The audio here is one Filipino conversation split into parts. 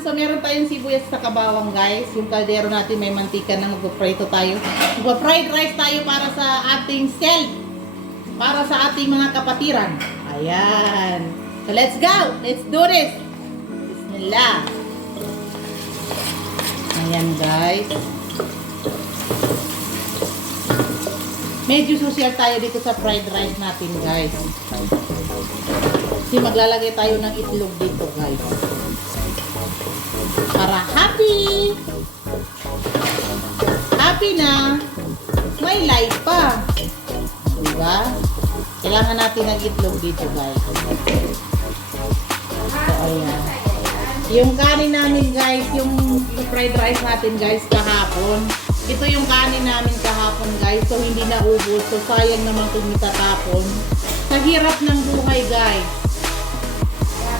So, meron tayong sibuyas sa kabawang, guys. Yung kaldero natin may mantika na magpa-prito tayo. Magpa-fried rice tayo para sa ating self. Para sa ating mga kapatiran. Ayan. So, let's go! Let's do this! Bismillah! Ayan, guys. Medyo social tayo dito sa fried rice natin, guys. Kasi maglalagay tayo ng itlog dito, guys. Para happy! Happy na! May life pa! Diba? Kailangan natin ng itlog dito, guys. So, ayan. Yung kanin namin, guys, yung, fried rice natin, guys, kahapon. Ito yung kanin namin kahapon, guys. So, hindi na ubos. So, sayang naman kung itatapon. Sa hirap ng buhay, guys.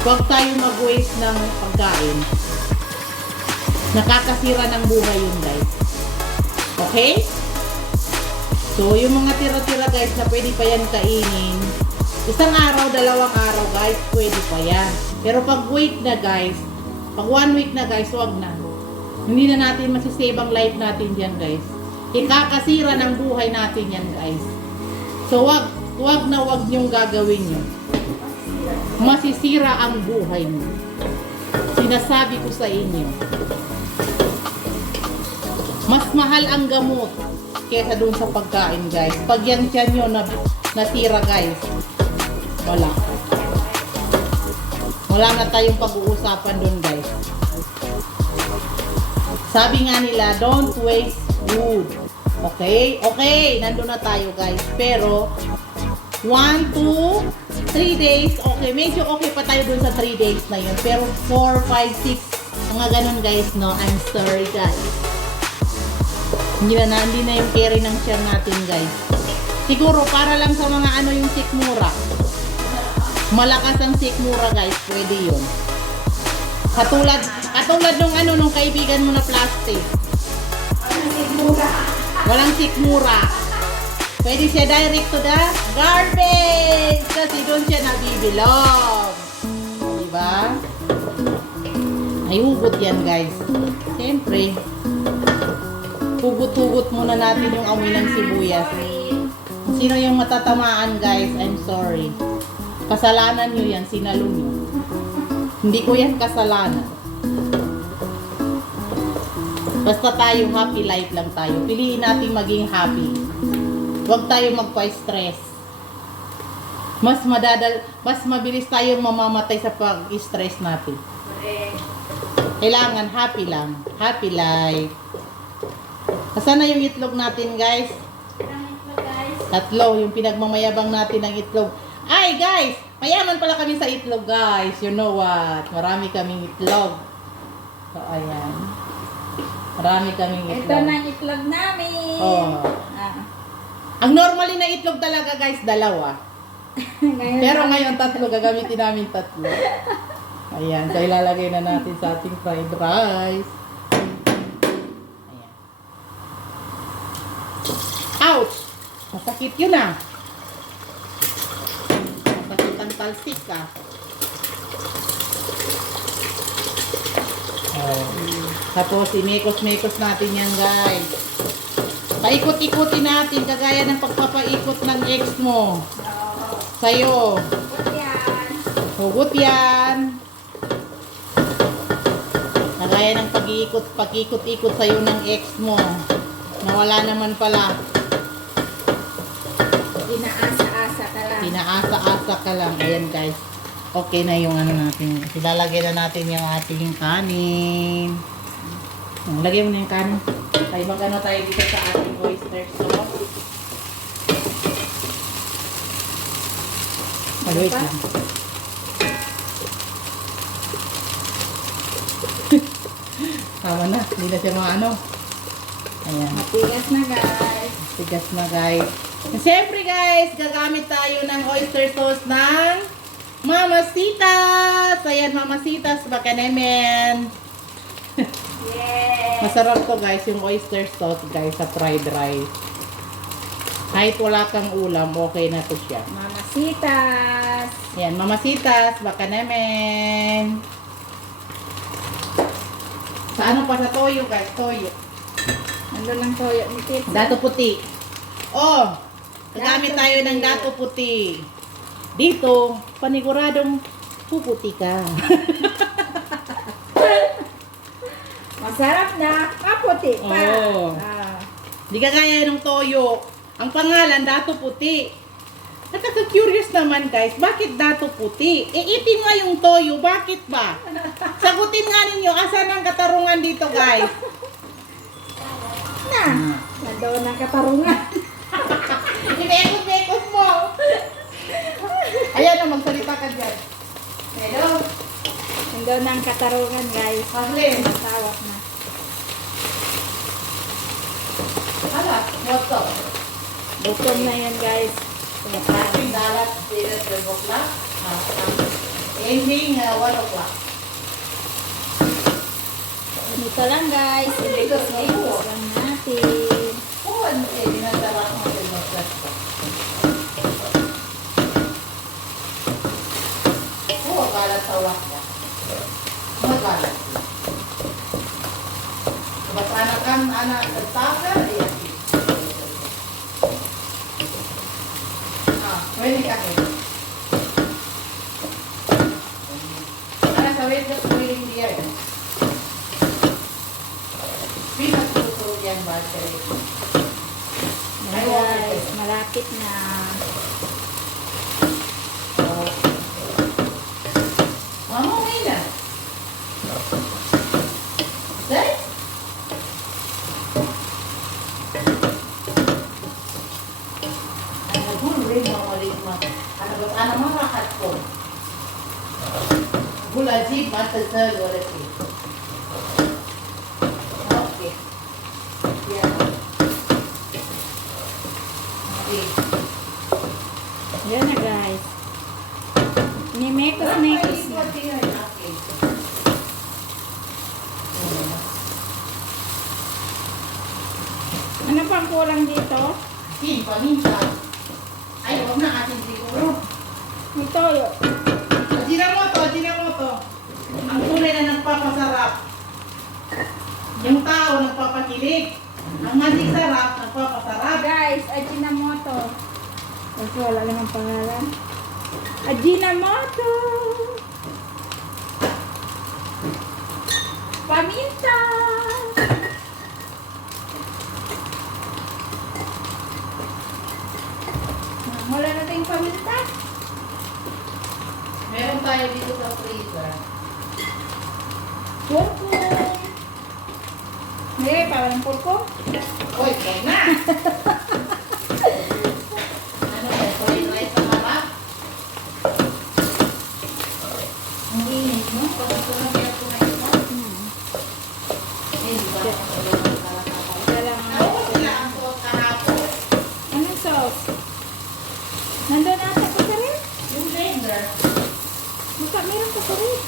Huwag tayo mag-waste ng pagkain. Nakakasira ng buhay yun, guys. Okay? So, yung mga tira-tira, guys, na pwede pa yan kainin, isang araw, dalawang araw, guys, pwede pa yan. Pero pag week na, guys, pag one week na, guys, wag na. Hindi na natin masisave ang life natin dyan, guys. Ikakasira ng buhay natin yan, guys. So, wag, wag na wag niyong gagawin yun. Masisira ang buhay mo. Sinasabi ko sa inyo. Mas mahal ang gamot kesa dun sa pagkain, guys. Pag yan tiyan nyo na, natira, guys, wala. Wala na tayong pag-uusapan dun, guys. Sabi nga nila, don't waste food. Okay? Okay, nandun na tayo, guys. Pero, 1, 2, 3 days, okay. Medyo okay pa tayo dun sa 3 days na yun. Pero 4, 5, 6, mga ganun, guys, no? I'm sorry, guys. Hindi na, hindi na yung carry ng share natin, guys. Siguro, para lang sa mga ano yung sikmura. Malakas ang sikmura, guys. Pwede yun. Katulad, katulad nung ano, nung kaibigan mo na plastic. Walang sikmura. Pwede siya direct to the garbage. Kasi doon siya nabibilong. Diba? Ay, hugot yan, guys. Siyempre, hugot-hugot muna natin yung amoy ng sibuyas. Sino yung matatamaan, guys, I'm sorry. Kasalanan nyo yan, sinalo nyo. Hindi ko yan kasalanan. Basta tayo, happy life lang tayo. Piliin natin maging happy. Huwag tayo magpa-stress. Mas madadal, mas mabilis tayong mamamatay sa pag-stress natin. Kailangan happy lang. Happy life. Asan na yung itlog natin, guys? Tatlo, yung pinagmamayabang natin ng itlog. Ay, guys! Mayaman pala kami sa itlog, guys. You know what? Marami kaming itlog. So, ayan. Marami kaming Ito itlog. na ang itlog namin. Oh. Ah. Ang normally na itlog talaga, guys, dalawa. ngayon, Pero ngayon, tatlo. Gagamitin namin tatlo. Ayan. So, ilalagay na natin sa ating fried rice. Ouch! Masakit yun ah. Masakit ang talsik ah. Oh. Tapos, imikos-mikos natin yan, guys. Paikot-ikutin natin, kagaya ng pagpapaikot ng ex mo. Sa'yo. Ito yan. Hugot yan. Kagaya ng pag-iikot, pag-ikot-ikot sa'yo ng ex mo. Nawala naman pala. Lang. Pinaasa-asa ka lang. Ayan guys. Okay na yung ano natin. Ilalagay na natin yung ating kanin. Hmm, Lagyan mo na yung kanin. Ay, mag-ano tayo dito sa ating oyster sauce. Ah, wait lang. Tama na. Hindi na siya mga ano. Ayan. Matigas na guys. Tigas na guys. Siyempre guys, gagamit tayo ng oyster sauce ng Mamasitas! Ayan, Mamasitas, baka naman. Yes. Masarap to guys, yung oyster sauce guys sa fried rice. Kahit wala kang ulam, okay na to siya. Mamasitas. Ayan, Mamasitas, baka naman. ano pa sa toyo guys, toyo. Nandun lang toyo ni Tits. Dato puti. Oh, gagamit Dato tayo ng dato puti. Dito, paniguradong puputi ka. Masarap na. Kaputi pa. Oo. Ah. Di ka kaya ng toyo. Ang pangalan, dato puti. Nakaka-curious naman guys, bakit dato puti? E itin nga yung toyo, bakit ba? Sagutin nga ninyo, asan ang katarungan dito guys? Na. Nandoon ang katarungan. Ka dyan. Hello? Nandoon ang katarungan guys. Maslin. Matawak na. Hala, up? Gutom na yan guys. Ating dalat, dinner 12 o'clock. Ah, ah. Ending, uh, 1 o'clock. Dito lang guys. Ibigos-ibigos lang natin. Oo, ano eh, dinadala ko ng 12 o'clock. Oo, galat sa wak niya. Magalat. Kabataan kan, anak, nagtaka, ayan. Ah, pwede ka rin. Ano sa wait na tuwiling niya eh. Pinas tutulog yan ba, Cherry? Ayan, guys, malapit na. Oh. Mama, may na. Dahil? Ano po, rin mga lima. Ano ba, ano mga rakat ko? Wala si. Okay. Yeah. Okay. Ayan na guys. Nimekos-mekos na. Ano pang kulang dito? Sin, paminta. Ay, huwag na atin siguro. May toyo. Ang tunay na nagpapasarap. Yung tao nagpapakilig. Ang magic sarap, nagpapasarap. Guys, Ajinomoto. Kasi wala lang ang pangalan. Ajinomoto! Paminta! Wala na tayong paminta. Meron tayo dito sa freezer. Kurkum. Eh, parang kurkum. Uy, huwag na! ano yan? Fried rice na harap? Ang init mo? Pagkatulang kaya kumain mo? Hmm. Eh, di ba? Ano Kailangan sila ang suot kahapon? Anong sauce? Nandun na sa rin? Yung blender. Mukha meron pa rin.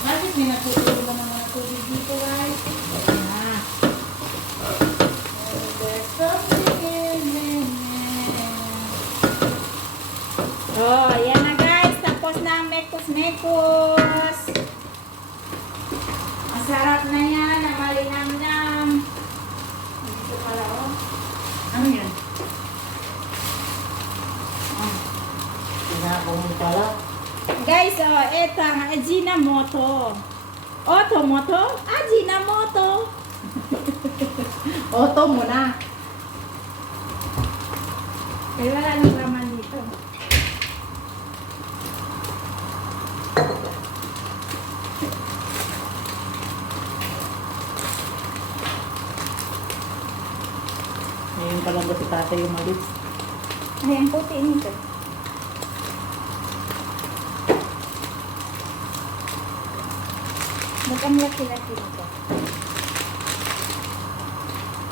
Bakit may natutulog na naman ang tubig dito, guys? Ah. There's something in there. Oh, ayan na guys. Tapos na ang mekos-mekos. Ang sarap na yan. Ang malinamnam. Dito pala oh. Ano yan? Ah. Tinapong mo pala. Guys, oh, eto ang Ajinomoto. Otomoto? Ajinomoto. Oto mo na. Eh, wala nang laman dito. Ngayon pa lang ba si tatay umalis? Ay, ang puti nito. Ba't ang laki-laki nito?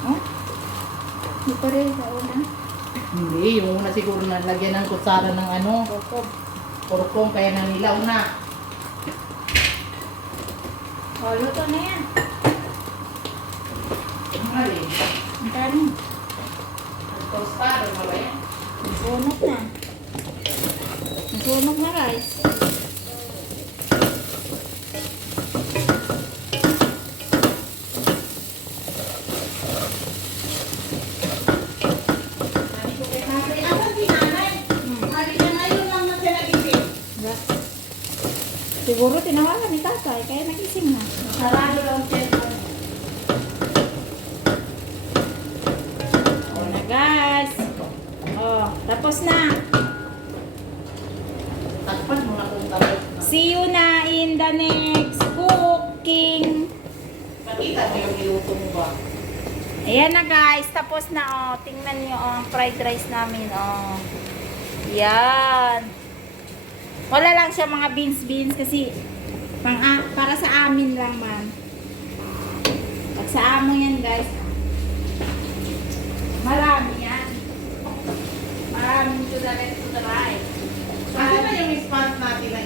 Oh? Hindi pa rin sa una. Hindi, yung una siguro na lagyan ng kutsara ng ano, Bukog. kurkong kaya nanilaw na. Oh, luto na yan. Mali. Ang kanin. Ang tostado mo ba yan? Nasunog na. Nasunog na rice. Siguro tinawagan ni tatay, kaya nagising na. Sarado daw ang cellphone. O na guys. Oh, tapos na. Takpan mo na kung tapos na. See you na in the next cooking. Pakita mo yung niluto mo ba? Ayan na guys, tapos na oh. Tingnan niyo oh, ang fried rice namin oh. Yan. Wala lang siya mga beans beans kasi pang ah, para sa amin lang man. Pag sa amo yan guys. Marami yan. Marami to the left to the right. Kasi na yung spot natin na